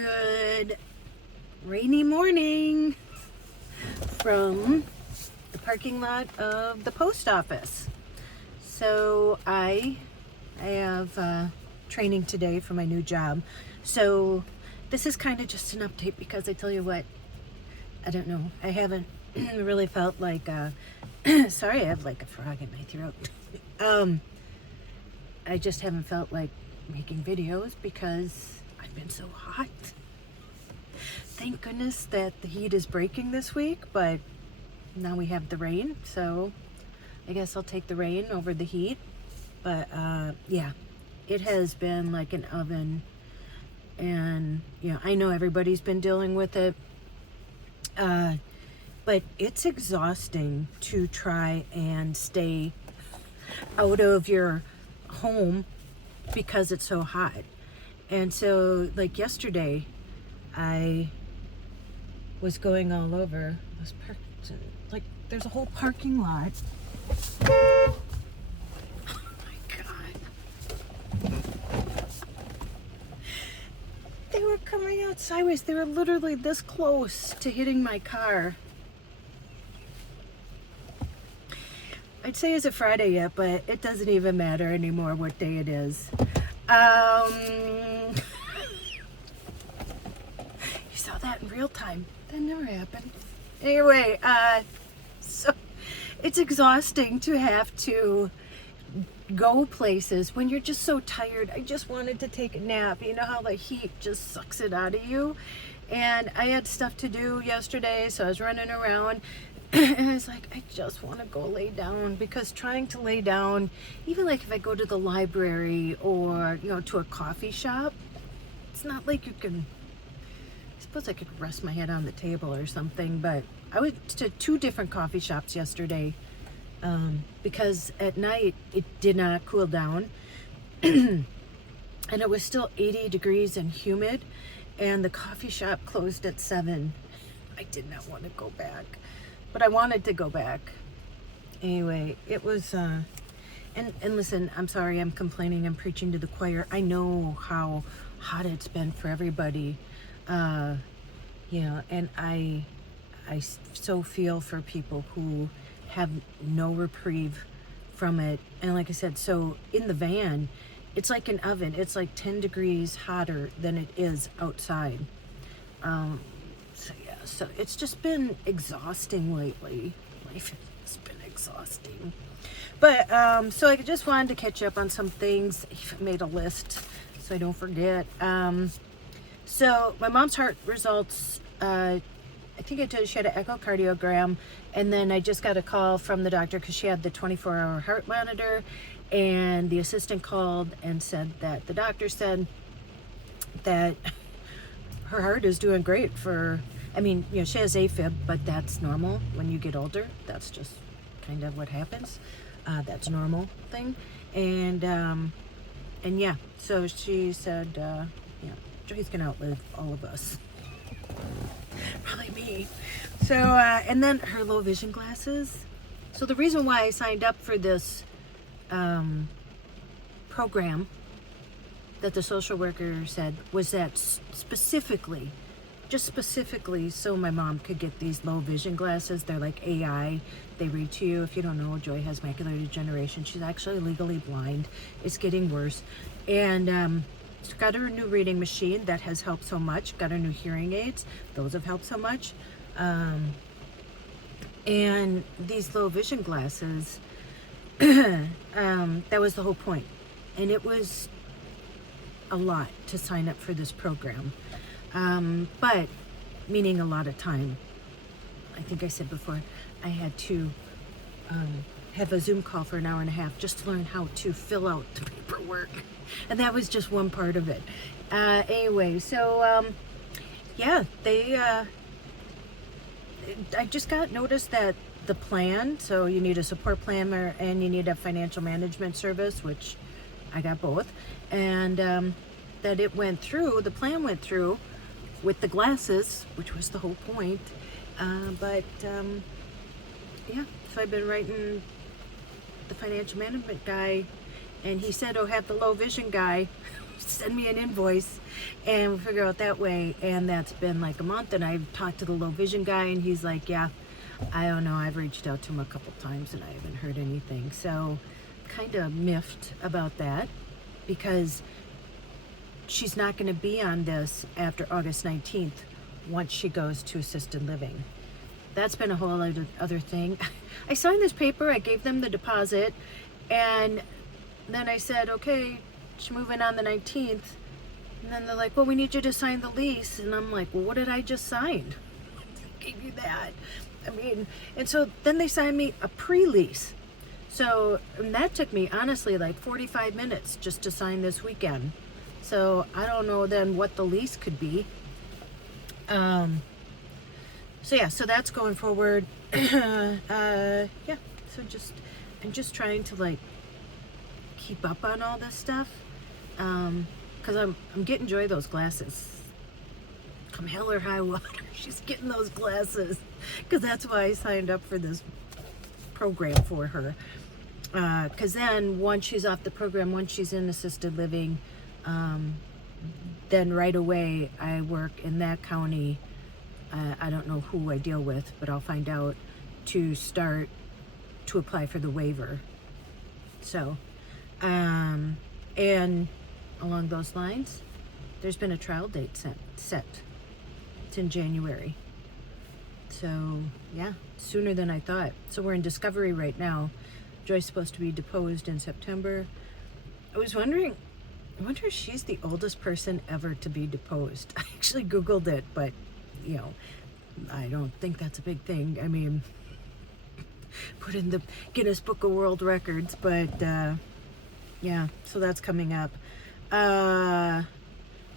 Good rainy morning from the parking lot of the post office. So I have training today for my new job. So this is kind of just an update because I tell you what, I don't know, I haven't really felt like, sorry, I have like a frog in my throat. I just haven't felt like making videos because I've been so hot. Thank goodness that the heat is breaking this week, but now we have the rain, so I guess I'll take the rain over the heat. But yeah, it has been like an oven, and I know everybody's been dealing with it, but it's exhausting to try and stay out of your home because it's so hot. And so like yesterday I was going all over this like there's a whole parking lot. Oh my god, they were coming out sideways. They were literally this close to hitting my car. I'd say it's a Friday yet, but it doesn't even matter anymore what day it is. You saw that in real time. That never happened. Anyway, so it's exhausting to have to go places when you're just so tired. I just wanted to take a nap. You know how the heat just sucks it out of you? And I had stuff to do yesterday, so I was running around. And I was like, I just want to go lay down, because trying to lay down, even like if I go to the library or, to a coffee shop, it's not like you can, I suppose I could rest my head on the table or something, but I went to 2 different coffee shops yesterday because at night it did not cool down and it was still 80 degrees and humid, and the coffee shop closed at 7. I did not want to go back, but I wanted to go back. Anyway, it was, and listen, I'm sorry, I'm complaining, I'm preaching to the choir. I know how hot it's been for everybody, and I so feel for people who have no reprieve from it. And like I said, so in the van, it's like an oven. It's like 10 degrees hotter than it is outside. So it's just been exhausting lately. Life has been exhausting. But so I just wanted to catch up on some things. I even made a list so I don't forget. So my mom's heart results, I think I told you she had an echocardiogram, and then I just got a call from the doctor because she had the 24-hour heart monitor, and the assistant called and said that the doctor said that her heart is doing great for, she has AFib, but that's normal when you get older. That's just kind of what happens. That's a normal thing. And yeah, so she said, Joy's gonna outlive all of us. Probably me. So, and then her low vision glasses. So the reason why I signed up for this program that the social worker said was that specifically so my mom could get these low vision glasses. They're like AI. They read to you. If you don't know, Joy has macular degeneration. She's actually legally blind. It's getting worse. And she's got her new reading machine that has helped so much. Got her new hearing aids. Those have helped so much. And these low vision glasses, that was the whole point. And it was a lot to sign up for this program. But meaning a lot of time. I think I said before, I had to have a Zoom call for an hour and a half just to learn how to fill out the paperwork. And that was just one part of it. Anyway, so yeah, I just got notice that the plan, so you need a support planner and you need a financial management service, which I got both, and that it went through, the plan went through with the glasses, which was the whole point. But yeah, so I've been writing the financial management guy, and he said, oh, have the low vision guy send me an invoice and we'll figure out that way. And that's been like a month, and I've talked to the low vision guy, and he's like, yeah, I don't know, I've reached out to him a couple times and I haven't heard anything. So kind of miffed about that, because she's not going to be on this after August 19th once she goes to assisted living. That's been a whole other thing. I signed this paper, I gave them the deposit, and then I said, okay, she's moving on the 19th. And then they're like, well, we need you to sign the lease. And I'm like, well, what did I just sign? I gave you that. I mean, and so then they signed me a pre-lease. So and that took me, honestly, like 45 minutes just to sign this weekend. So I don't know then what the lease could be. So yeah, so that's going forward. Yeah, so I'm just trying to like keep up on all this stuff, because I'm getting Joy those glasses. Come hell or high water, she's getting those glasses, because that's why I signed up for this program for her. Because then once she's off the program, once she's in assisted living, then right away I work in that county. I don't know who I deal with, but I'll find out to start to apply for the waiver. So, and along those lines, there's been a trial date set. It's in January. So, yeah, sooner than I thought. So we're in discovery right now. Joy's supposed to be deposed in September. I was wondering, I wonder if she's the oldest person ever to be deposed. I actually Googled it, but you know, I don't think that's a big thing. I mean, put in the Guinness Book of World Records, but yeah, so that's coming up.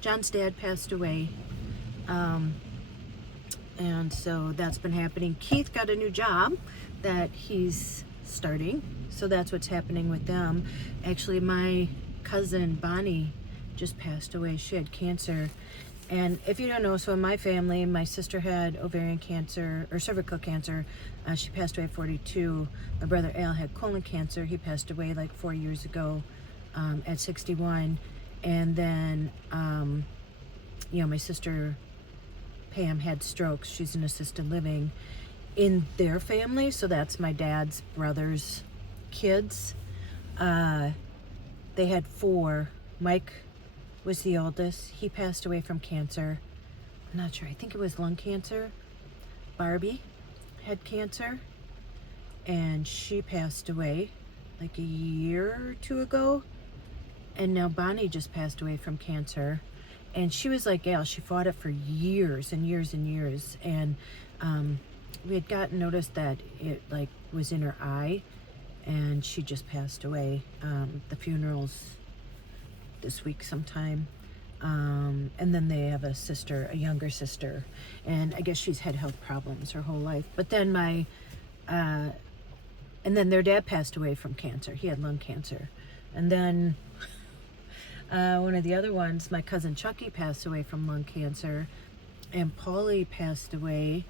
John's dad passed away, and so that's been happening. Keith got a new job that he's starting, so that's what's happening with them. Actually, my cousin Bonnie just passed away. She had cancer. And if you don't know, so in my family, my sister had ovarian cancer or cervical cancer. She passed away at 42. My brother Al had colon cancer. He passed away like 4 years ago at 61. And then, you know, my sister Pam had strokes. She's in assisted living in their family. So that's my dad's brother's kids. They had 4. Mike was the oldest. He passed away from cancer. I'm not sure. I think it was lung cancer. Barbie had cancer, and she passed away like a year or 2 ago. And now Bonnie just passed away from cancer. And she was like Gail. She fought it for years and years and years. And we had gotten notice that it like was in her eye, and she just passed away. The funeral's this week sometime, and then they have a sister, a younger sister, and I guess she's had health problems her whole life. But then and then their dad passed away from cancer. He had lung cancer. And then one of the other ones, my cousin Chucky, passed away from lung cancer, and Paulie passed away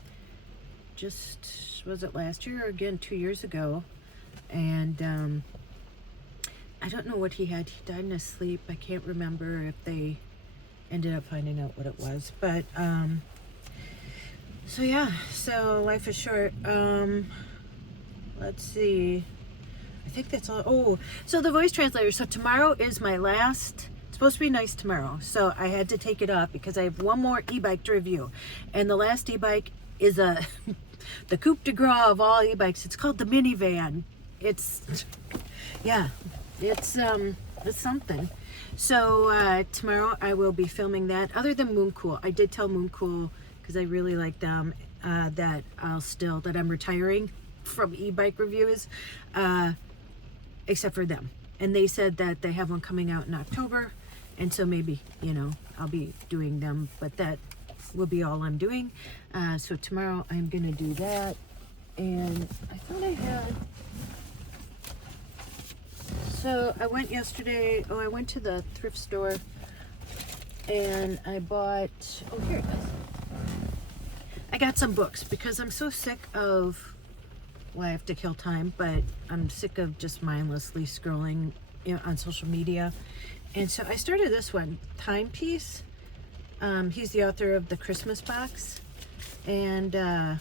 just, was it last year or again 2 years ago? And I don't know what he had. He died in his sleep. I can't remember if they ended up finding out what it was. But, so yeah, so life is short. Let's see. I think that's all. Oh, so the voice translator. So tomorrow is my last, it's supposed to be nice tomorrow. So I had to take it off because I have one more e-bike to review. And the last e-bike is the coupe de gras of all e-bikes. It's called the minivan. It's, yeah. It's something. So tomorrow I will be filming that. Other than Mooncool, I did tell Mooncool, because I really like them, that I'm retiring from e-bike reviews, except for them. And they said that they have one coming out in October, and so maybe, you know, I'll be doing them, but that will be all I'm doing. So tomorrow I'm gonna do that. And I thought I had, so I went yesterday, I went to the thrift store and I bought, here it is. I got some books because I'm so sick of, well, I have to kill time, but I'm sick of just mindlessly scrolling, you know, on social media. And so I started this one, Timepiece. He's the author of The Christmas Box. And yeah,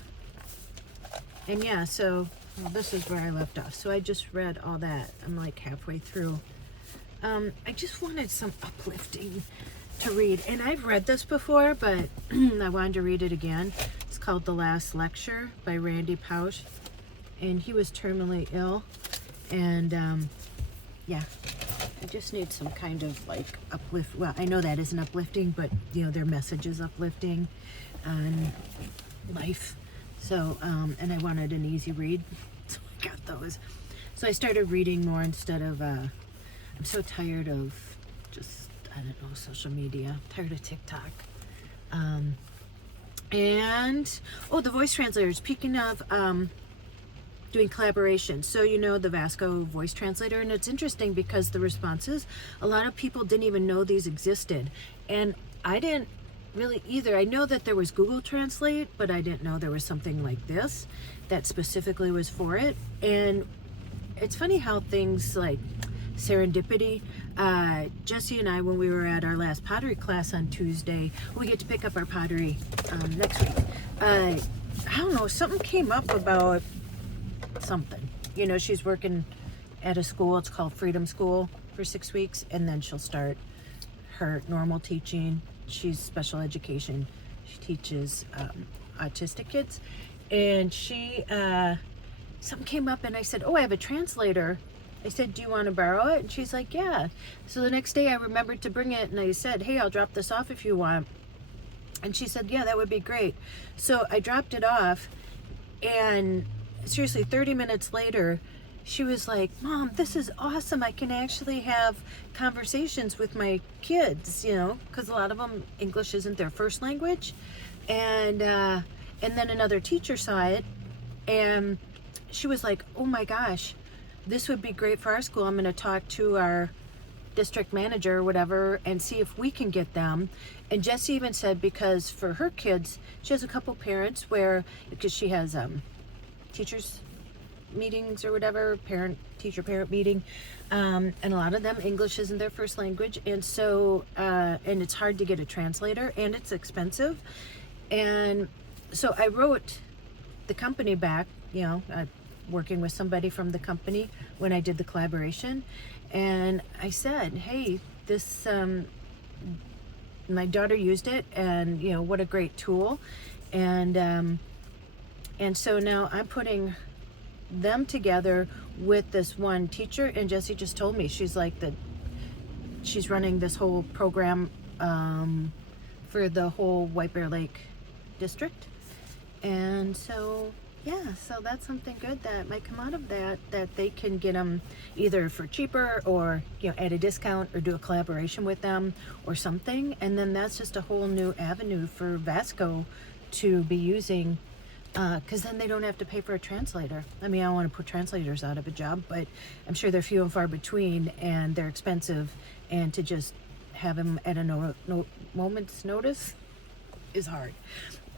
so well, this is where I left off. So I just read all that. I'm like halfway through. I just wanted some uplifting to read. And I've read this before, but I wanted to read it again. It's called The Last Lecture by Randy Pausch. And he was terminally ill. And yeah, I just need some kind of like uplift. Well, I know that isn't uplifting, but you know, their message is uplifting on life. So, and I wanted an easy read, so I got those. So I started reading more instead of, I'm so tired of just, I don't know, social media. I'm tired of TikTok. And, oh, the voice translator. Speaking of doing collaboration. So, you know, the Vasco voice translator, and it's interesting because the responses, a lot of people didn't even know these existed. And I didn't really either. I know that there was Google Translate, but I didn't know there was something like this that specifically was for it. And it's funny how things like serendipity. Jesse and I, when we were at our last pottery class on Tuesday, we get to pick up our pottery next week. I don't know, something came up about something. You know, she's working at a school, it's called Freedom School, for 6 weeks, and then she'll start her normal teaching. She's special education. She teaches autistic kids. And she, something came up and I said, oh, I have a translator. I said, do you want to borrow it? And she's like, yeah. So the next day I remembered to bring it and I said, hey, I'll drop this off if you want. And she said, yeah, that would be great. So I dropped it off, and seriously, 30 minutes later, she was like, Mom, this is awesome. I can actually have conversations with my kids, you know, because a lot of them, English isn't their first language. And then another teacher saw it, and she was like, oh my gosh, this would be great for our school. I'm going to talk to our district manager or whatever and see if we can get them. And Jessie even said, because for her kids, she has a couple parents where, because she has teachers meetings or whatever, teacher-parent meeting, and a lot of them, English isn't their first language, and so and it's hard to get a translator, and it's expensive. And so I wrote the company back, you know, working with somebody from the company when I did the collaboration, and I said, hey, this my daughter used it, and you know, what a great tool. And so now I'm putting them together with this one teacher, and Jessie just told me, she's like, that she's running this whole program for the whole White Bear Lake district. And so yeah, so that's something good that might come out of that, that they can get them either for cheaper or, you know, at a discount, or do a collaboration with them or something. And then that's just a whole new avenue for Vasco to be using, because then they don't have to pay for a translator. I mean, I don't want to put translators out of a job, but I'm sure they're few and far between, and they're expensive, and to just have them at a moment's notice is hard.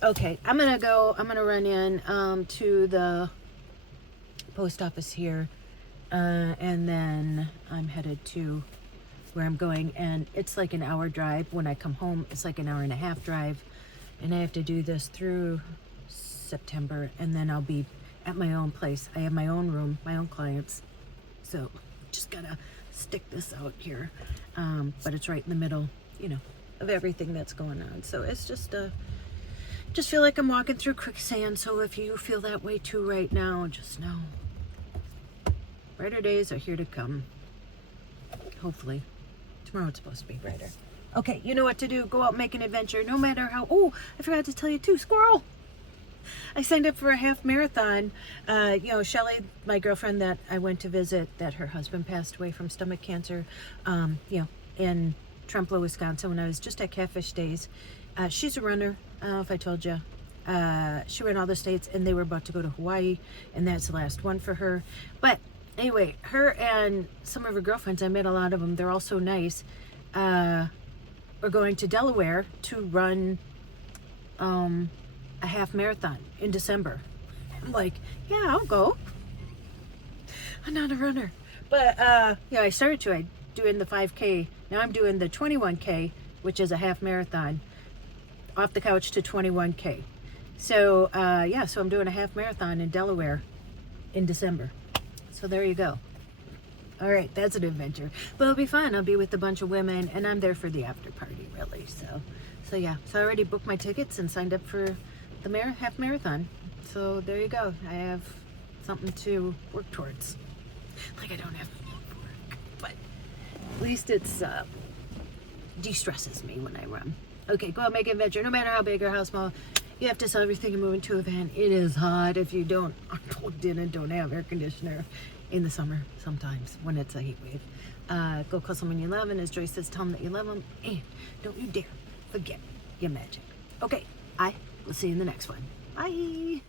Okay, I'm gonna run in to the post office here, and then I'm headed to where I'm going, and it's like an hour drive. When I come home, it's like an hour and a half drive, and I have to do this through September, and then I'll be at my own place. I have my own room, my own clients, so just gotta stick this out here, but it's right in the middle, you know, of everything that's going on. So it's just feel like I'm walking through quicksand. So if you feel that way too right now, just know brighter days are here to come. Hopefully tomorrow it's supposed to be brighter. Okay, you know what to do. Go out and make an adventure, no matter how. Oh, I forgot to tell you too, squirrel, I signed up for a half marathon. You know, Shelly, my girlfriend that I went to visit, that her husband passed away from stomach cancer, you know, in Trempealeau, Wisconsin, when I was just at Catfish Days. She's a runner. I don't know if I told you. She ran all the states, and they were about to go to Hawaii, and that's the last one for her. But anyway, her and some of her girlfriends, I met a lot of them. They're all so nice. We're going to Delaware to run a half marathon in December. I'm like, yeah, I'll go. I'm not a runner, but yeah, I started to. I doing the 5K Now I'm doing the 21K, which is a half marathon, off the couch to 21K. So yeah, so I'm doing a half marathon in Delaware in December. So there you go. All right, that's an adventure, but it'll be fun. I'll be with a bunch of women, and I'm there for the after party, really. So yeah. So I already booked my tickets and signed up for the half marathon. So there you go. I have something to work towards. Like I don't have work, but at least it's de-stresses me when I run. Okay, go out, make an adventure. No matter how big or how small, you have to sell everything and move into a van. It is hot if you aren't plugged in and don't have air conditioner in the summer sometimes when it's a heat wave. Go call someone you love, and as Joyce says, tell them that you love them, and don't you dare forget your magic. Okay, I will see you in the next one. Bye.